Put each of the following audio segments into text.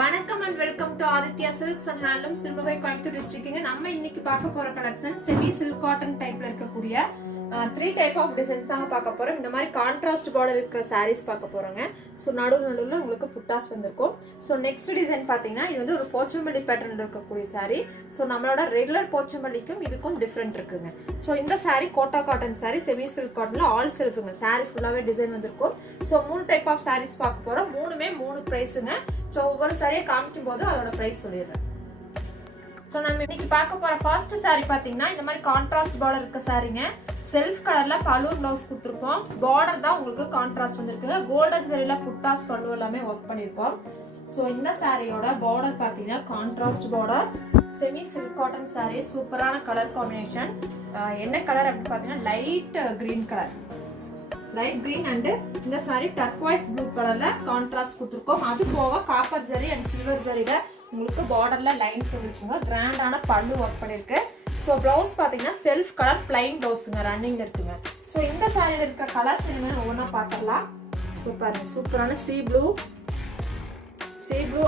வணக்கம் and welcome to Aditya Silks and Handlooms, Sirumugai Coimbatore டிஸ்ட்ரிக்ட்ங்க. நம்ம இன்னைக்கு பார்க்க போற கலெக்ஷன் செமி சில்க் காட்டன் டைப்ல இருக்கக்கூடிய 3 டைப் ஆஃப் டிசைன்ஸ் தாங்க பார்க்க போறோம். இந்த மாதிரி கான்ட்ராஸ்ட் பார்டர் இருக்கிற சாரீஸ் பார்க்க போறோங்க. சோ நடுவுல உங்களுக்கு புட்டாஸ் வந்திருக்கும். சோ நெக்ஸ்ட் டிசைன் பாத்தீங்கன்னா இது வந்து ஒரு போச்சம்பள்ளி பேட்டர்ன்ல இருக்கக்கூடிய சாரி. சோ நம்மளோட ரெகுலர் போச்சம்பள்ளிக்கும் இதுக்கும் டிஃபரெண்ட் இருக்குங்க. சோ இந்த sari Kota cotton sari, semi silk காட்டன்ல ஆல் செல்ஃப்ங்க. சாரி ஃபுல்லாவே டிசைன் வந்திருக்கும். சோ 3 டைப் ஆஃப் சாரீஸ் பார்க்க போறோம். மூணுமே 3 பிரைஸ்ங்க. சோ ஒவ்வொரு சாரியை காமிக்கும் போது அதோட பிரைஸ் சொல்லிடுறேன். சோ நம்ம இன்னைக்கு பார்க்க போற ஃபர்ஸ்ட் சாரி பாத்தீங்கன்னா இந்த மாதிரி கான்ட்ராஸ்ட் பார்டர் இருக்க சாரிங்க. செல்ஃப் கலர்ல பல்லு பிளவுஸ் கொடுத்துருக்கோம். பார்டர் தான் உங்களுக்கு கான்ட்ராஸ்ட் வந்திருக்கு. கோல்டன் ஜரியில புட்டாஸ் பல்லு எல்லாமே ஒர்க் பண்ணிருக்கோம். சோ இந்த சாரியோட பார்டர் பாத்தீங்கன்னா contrast border, semi silk cotton sorry, சூப்பரான கலர் காம்பினேஷன். என்ன கலர் அப்படின்னு பாத்தீங்கன்னா light green colour, light green and இந்த சாரி டர்க்வைஸ் ப்ளூ கலர்ல கான்ட்ராஸ்ட் கொடுத்துருக்கோம். அது போக காப்பர் ஜரி அண்ட் சில்வர் ஜரியில உங்களுக்கு பார்டர்ல லைன்ஸ் வந்துருக்குங்க. கிராண்டான பல்லு ஒர்க் பண்ணிருக்கு. ஸோ பிளவுஸ் பார்த்தீங்கன்னா செல்ஃப் கலர் பிளைன் பிளவுஸுங்க ரன்னிங்ல இருக்குங்க. ஸோ இந்த சாரியில் இருக்கிற கலர்ஸ் என்னன்னு ஒவ்வொன்றா பார்த்துடலாம். சூப்பரான சீ ப்ளூ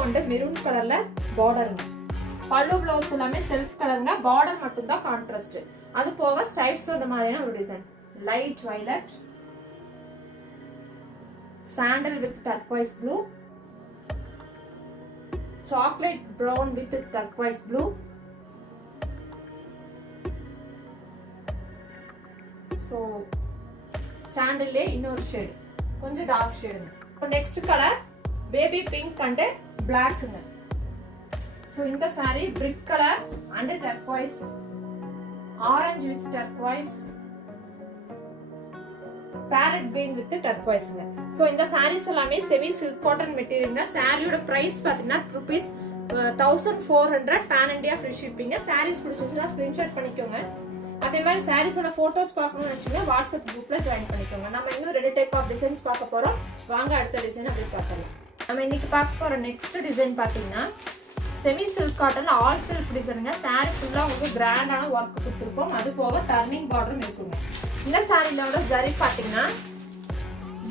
அண்ட் மெரூன் கலர்ல பார்டருங்க. பல்லு பிளவுஸ் எல்லாமே செல்ஃப் கலருங்க. பார்டர் மட்டும் தான் கான்ட்ராஸ்ட். அது போக ஸ்டைப்ஸ் வந்த மாதிரியான ஒரு design. Light violet, sandal with turquoise blue, chocolate brown with turquoise blue, so sandal le இன்னொரு ஷேட் கொஞ்சம் டார்க் ஷேடுங்க. Next colour baby pink and பிளாக்ங்க. ஸோ இந்த sari brick colour and turquoise, orange with turquoise, parrot green with டர்க்வைஸ்ங்க. So இந்த சாரீஸ் எல்லாமே semi silk cotton மெட்டீரியல்ங்க. சாரியோட price பாத்தீங்கன்னா rupees 1400 pan India free shipping. Saris பிடிச்சிருந்தா ஸ்கிரீன்ஷாட் பண்ணிக்கோங்க. அதே மாதிரி சாரீஸோட போட்டோஸ் பார்க்கணும்னு நினைச்சீங்கன்னா வாட்ஸ்அப் குரூப்ல ஜாயின் பண்ணிக்கோங்க. நம்ம இன்னும் 2 டைப் ஆஃப் டிசைன்ஸ் பார்க்க போறோம். வாங்க அடுத்த டிசைன் அப்படியே பார்க்கலாம். நம்ம இன்னைக்கு பார்க்க போற நெக்ஸ்ட் டிசைன் பாத்தீங்கன்னா semi silk cotton all self டிசைனுங்க. சாரி ஃபுல்லா உங்களுக்கு கிராண்டான ஒர்க் கொடுத்துருப்போம். அது போக டர்னிங் பார்டரும் இருக்குங்க. இந்த சாரியோட ஜரி பாத்தீங்கன்னா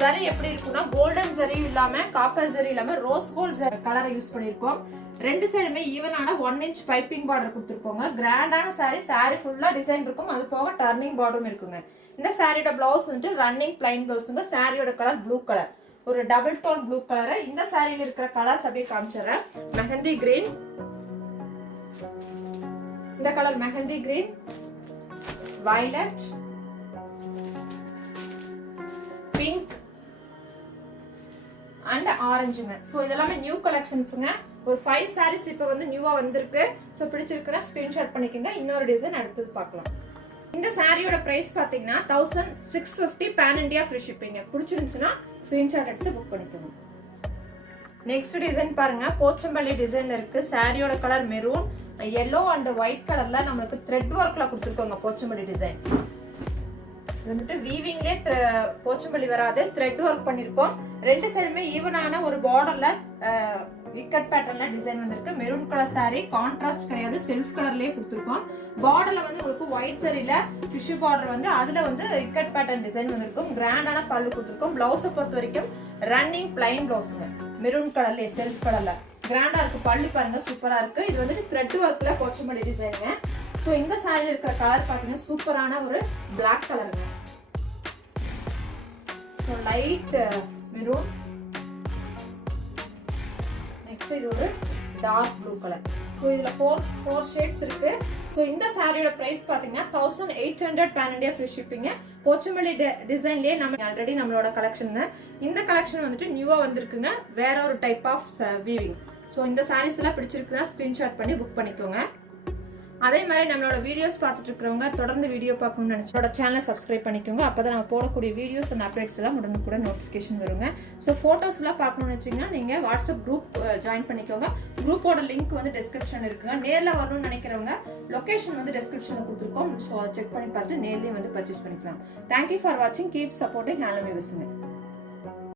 ஜரி எப்படி இருக்குன்னா கோல்டன் ஜரி இல்லாம காப்பர் ஜரி இல்லாம ரோஸ் கோல்ட் கலரை யூஸ் பண்ணிருக்கோம். ரெண்டு சைடுமே ஈவனான 1 inch பைப்பிங் பார்டர் கொடுத்துருக்கோங்க. கிராண்டான சாரி ஃபுல்லா டிசைன் இருக்கும். அது போக டர்னிங் பார்டரும் இருக்குங்க. இந்த சாரியோட பிளவுஸ் வந்துட்டு ரன்னிங் பிளைன் பிளவுஸுங்க. சாரியோட கலர் ப்ளூ கலர், ஒரு டபுள் டோன் ப்ளூ கலர். இந்த சாரியில இருக்கிற கலர்ஸ் அப்படியே காமிச்சிடுறேன். மெஹந்தி கிரீன், இந்த colour mehndi green, violet, pink and ஆரஞ்சுங்க. சோ இதெல்லாமே நியூ கலெக்ஷன்ஸ்ங்க. ஒரு 5 sarees இப்ப வந்து நியூவா வந்திருக்கு. சோ பிடிச்சிருக்குன்னா ஸ்கிரீன்ஷாட் பண்ணிக்கோங்க. இன்னொரு டிசைன் அடுத்து பார்க்கலாம். இந்த சாரியோட பிரைஸ் பாத்தீங்கன்னா 1650 பேன் இந்தியா ஃப்ரீ ஷிப்பிங். பிடிச்சிருந்துச்சுன்னா ஸ்கிரீன்ஷாட் எடுத்து புக் பண்ணிக்கோங்க. நெக்ஸ்ட் டிசைன் பாருங்க, போச்சம்பள்ளி டிசைன்ல இருக்கு. சாரியோட colour maroon, yellow and white கலர்ல நம்மளுக்கு த்ரெட் ஒர்க்ல கொடுத்துருக்கோங்க. போச்சம்பள்ளி டிசைன் வந்துட்டு வீவிங்லே போச்சம்பள்ளி வராது, த்ரெட் ஒர்க் பண்ணிருக்கோம். ரெண்டு சைடுமே ஈவனான ஒரு பார்டர்ல விக்கட் பேட்டர்ன்ல டிசைன் வந்திருக்கு. மெரூன் கலர் சாரி, கான்ட்ராஸ்ட் கிடையாது, செல்ஃப் கலர்லயே கொடுத்துருக்கோம். பார்டர்ல வந்து உங்களுக்கு ஒயிட் சரியில டிஷ்யூ பார்டர் வந்து அதுல வந்து விக்கட் பேட்டர்ன் டிசைன் வந்திருக்கும். கிராண்டான பல்லு கொடுத்துருக்கோம். பிளவுஸை பொறுத்த வரைக்கும் ரன்னிங் பிளைன் பிளவுஸ்ங்க. மெரூன் கலர்ல செல்ஃப் கலர்ல கிராண்டா இருக்கு. பல்லு பாருங்க சூப்பரா இருக்கு. இது வந்துட்டு த்ரெட் ஒர்க்ல போச்சம்பள்ளி டிசைனுங்க. சோ இந்த சாரியில இருக்கிற கலர் பாத்தீங்கன்னா சூப்பரான ஒரு பிளாக் கலருங்க. சோ லைட் மெரூன், நெக்ஸ்ட் இது ஒரு டார்க் ப்ளூ கலர். சோ இதுல 4 ஷேட்ஸ் இருக்கு. சோ இந்த சாரியோட பிரைஸ் பாத்தீங்கன்னா 1800 pan India free shipping. Pochampalli டிசைன்லயே நம்ம ஆல்ரெடி நம்மளோட கலெக்ஷன். இந்த கலெக்ஷன் வந்துட்டு நியூவா வந்திருக்குங்க. வேற ஒரு டைப் ஆஃப் வீவிங். சோ இந்த சாரீஸ் எல்லாம் பிடிச்சிருக்குன்னா ஸ்கிரீன்ஷாட் பண்ணி புக் பண்ணிக்கோங்க. அதே மாதிரி நம்மளோட வீடியோஸ் பார்த்துட்டு இருக்கிறவங்க தொடர்ந்து வீடியோ பார்க்கணும்னு நினைச்சோட சேனலை சப்ஸ்கிரைப் பண்ணிக்கோங்க. அப்பதான் நம்ம போடக்கூடிய வீடியோஸ் அண்ட் அப்டேட்ஸ் எல்லாம் உடனுக்குடன் நோட்டிஃபிகேஷன் வருங்க. ஸோ ஃபோட்டோஸ் எல்லாம் பார்க்கணும்னு வச்சிங்கன்னா நீங்க வாட்ஸ்அப் குரூப் ஜாயின் பண்ணிக்கோங்க. குரூப்போட லிங்க் வந்து டிஸ்கிரிப்ஷன் இருக்குங்க. நேரில் வரணும்னு நினைக்கிறவங்க லொகேஷன் வந்து டிஸ்கிரிப்ஷனில் கொடுத்துருக்கோம். ஸோ செக் பண்ணி பார்த்து நேர்லேயே வந்து பர்ச்சேஸ் பண்ணிக்கலாம். தேங்க்யூ ஃபார் வாட்சிங். Keep supporting handloom வீவர்ஸ்ங்க.